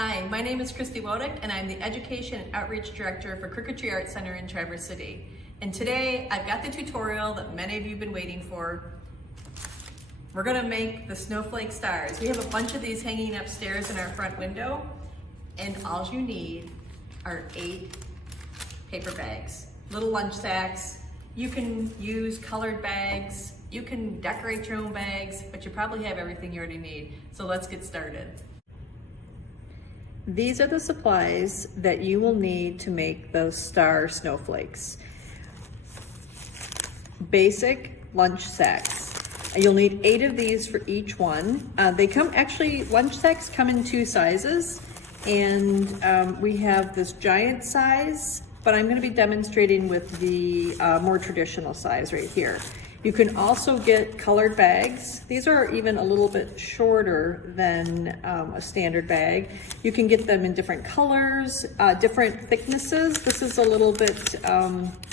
Hi, my name is Christy Wodick and I'm the Education and Outreach Director for Crooked Tree Art Center in Traverse City. And today I've got the tutorial that many of you have been waiting for. We're gonna make the snowflake stars. We have a bunch of these hanging upstairs in our front window, and all you need are 8 paper bags, little lunch sacks. You can use colored bags, you can decorate your own bags, but you probably have everything you already need. So let's get started. These are the supplies that you will need to make those star snowflakes. Basic lunch sacks. You'll need 8 of these for each one. Lunch sacks come in 2 sizes, and we have this giant size, but I'm gonna be demonstrating with the more traditional size right here. You can also get colored bags. These are even a little bit shorter than a standard bag. You can get them in different colors, different thicknesses. This is a little bit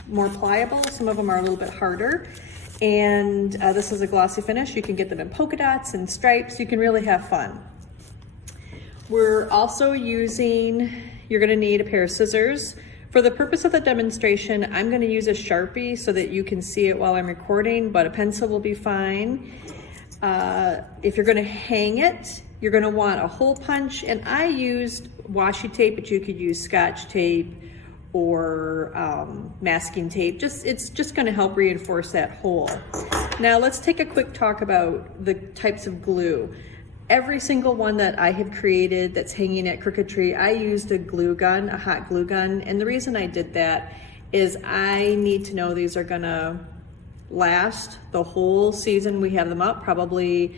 more pliable. Some of them are a little bit harder. And this is a glossy finish. You can get them in polka dots and stripes. You can really have fun. We're also you're gonna need a pair of scissors. For the purpose of the demonstration, I'm going to use a Sharpie so that you can see it while I'm recording, but a pencil will be fine. If you're going to hang it, you're going to want a hole punch, and I used washi tape, but you could use Scotch tape or masking tape. It's just going to help reinforce that hole. Now let's take a quick talk about the types of glue. Every single one that I have created that's hanging at Crooked Tree, I used a glue gun, a hot glue gun. And the reason I did that is I need to know these are gonna last the whole season we have them up, probably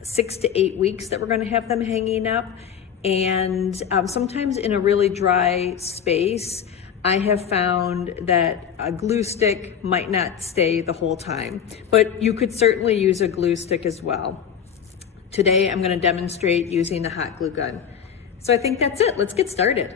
6 to 8 weeks that we're gonna have them hanging up. And sometimes in a really dry space, I have found that a glue stick might not stay the whole time, but you could certainly use a glue stick as well. Today, I'm going to demonstrate using the hot glue gun. So I think that's it. Let's get started.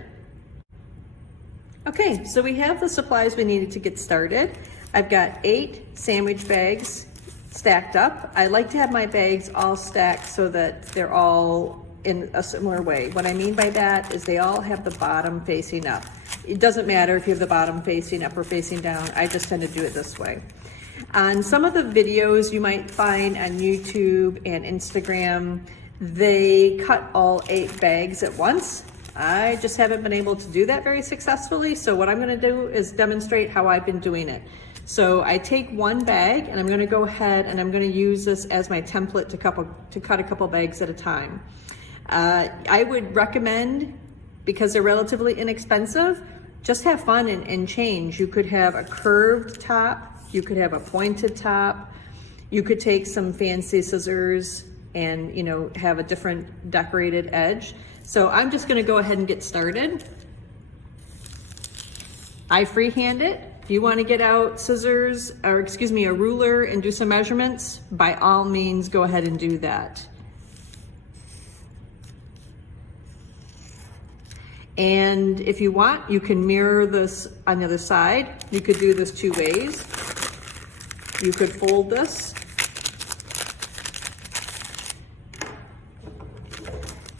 Okay, so we have the supplies we needed to get started. I've got 8 sandwich bags stacked up. I like to have my bags all stacked so that they're all in a similar way. What I mean by that is they all have the bottom facing up. It doesn't matter if you have the bottom facing up or facing down. I just tend to do it this way. On some of the videos you might find on YouTube and Instagram, they cut all 8 bags at once. I just haven't been able to do that very successfully. So what I'm gonna do is demonstrate how I've been doing it. So I take one bag and I'm gonna go ahead and I'm gonna use this as my template to cut a couple bags at a time. I would recommend, because they're relatively inexpensive, just have fun and change. You could have a curved top, you could have a pointed top, you could take some fancy scissors and have a different decorated edge. So I'm just gonna go ahead and get started. I freehand it. If you wanna get out scissors, or excuse me, a ruler and do some measurements, by all means, go ahead and do that. And if you want, you can mirror this on the other side. You could do this 2 ways. You could fold this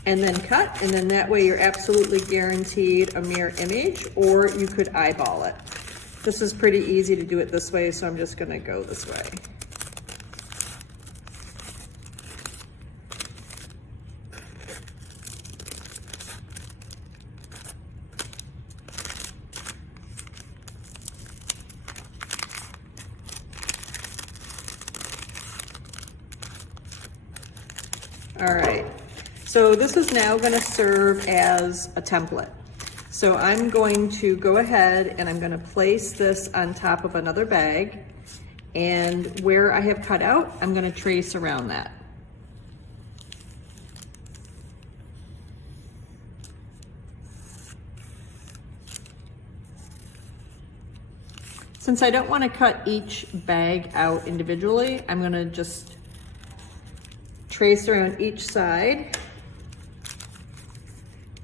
and then cut, and then that way you're absolutely guaranteed a mirror image, or you could eyeball it. This is pretty easy to do it this way, so I'm just gonna go this way. All right, so this is now gonna serve as a template. So I'm going to go ahead and I'm gonna place this on top of another bag, and where I have cut out, I'm gonna trace around that. Since I don't wanna cut each bag out individually, I'm gonna just trace around each side.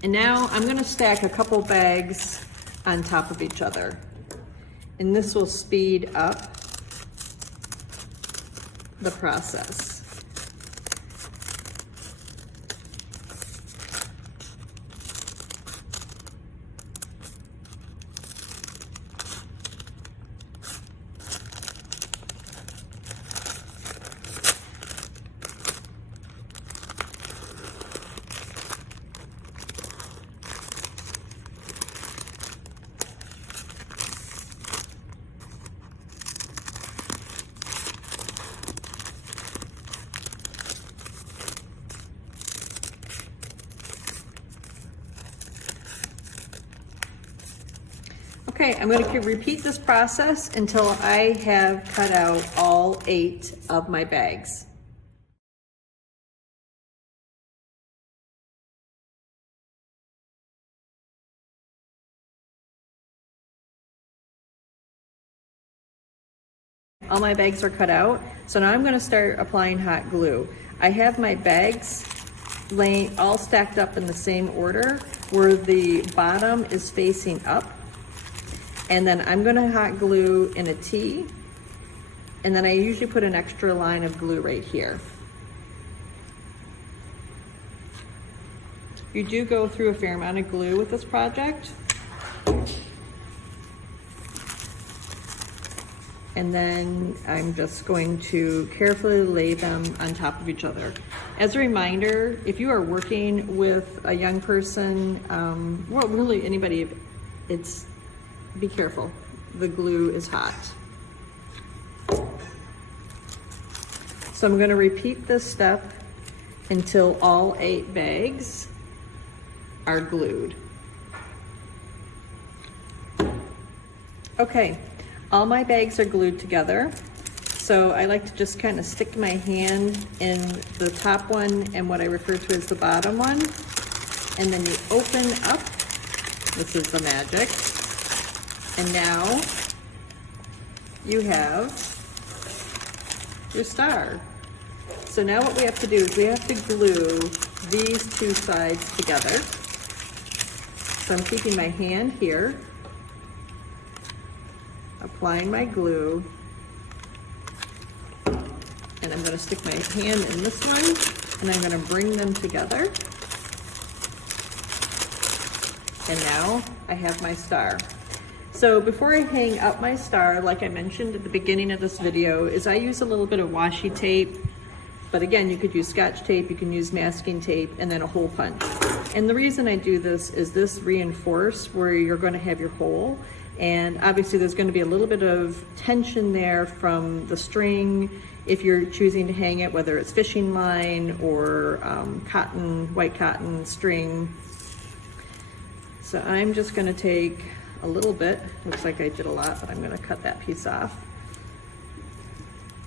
And now I'm gonna stack a couple bags on top of each other. And this will speed up the process. Okay, I'm going to repeat this process until I have cut out all 8 of my bags. All my bags are cut out, so now I'm going to start applying hot glue. I have my bags laying all stacked up in the same order where the bottom is facing up, and then I'm going to hot glue in a T, and then I usually put an extra line of glue right here. You do go through a fair amount of glue with this project. And then I'm just going to carefully lay them on top of each other. As a reminder, if you are working with a young person, well, really anybody, be careful. The glue is hot. So I'm going to repeat this step until all 8 bags are glued. Okay. All my bags are glued together, so I like to just kind of stick my hand in the top one and what I refer to as the bottom one, and then you open up. This is the magic. And now you have your star. So now what we have to do is we have to glue these 2 sides together. So I'm keeping my hand here, applying my glue, and I'm going to stick my hand in this one, and I'm going to bring them together. And now I have my star. So before I hang up my star, like I mentioned at the beginning of this video, is I use a little bit of washi tape, but again, you could use Scotch tape, you can use masking tape, and then a hole punch. And the reason I do this is this reinforce where you're going to have your hole. And obviously there's going to be a little bit of tension there from the string if you're choosing to hang it, whether it's fishing line or cotton, white cotton string. So I'm just going to take a little bit, looks like I did a lot, but I'm going to cut that piece off.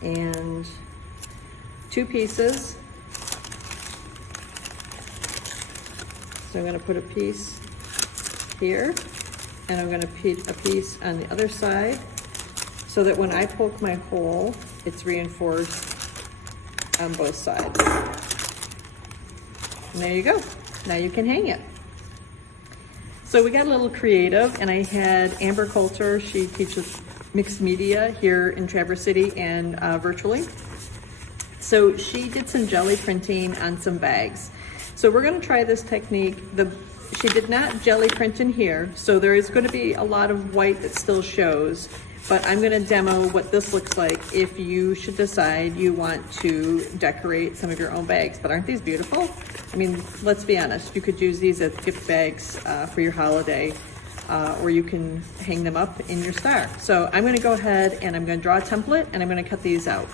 And 2 pieces. So I'm going to put a piece here, and I'm going to put a piece on the other side so that when I poke my hole, it's reinforced on both sides. And there you go. Now you can hang it. So we got a little creative, and I had Amber Coulter. She teaches mixed media here in Traverse City and virtually. So she did some jelly printing on some bags. So we're going to try this technique. She did not jelly print in here, so there is going to be a lot of white that still shows, but I'm going to demo what this looks like if you should decide you want to decorate some of your own bags. But aren't these beautiful? I mean, let's be honest, you could use these as gift bags for your holiday, or you can hang them up in your star. So I'm going to go ahead and I'm going to draw a template, and I'm going to cut these out.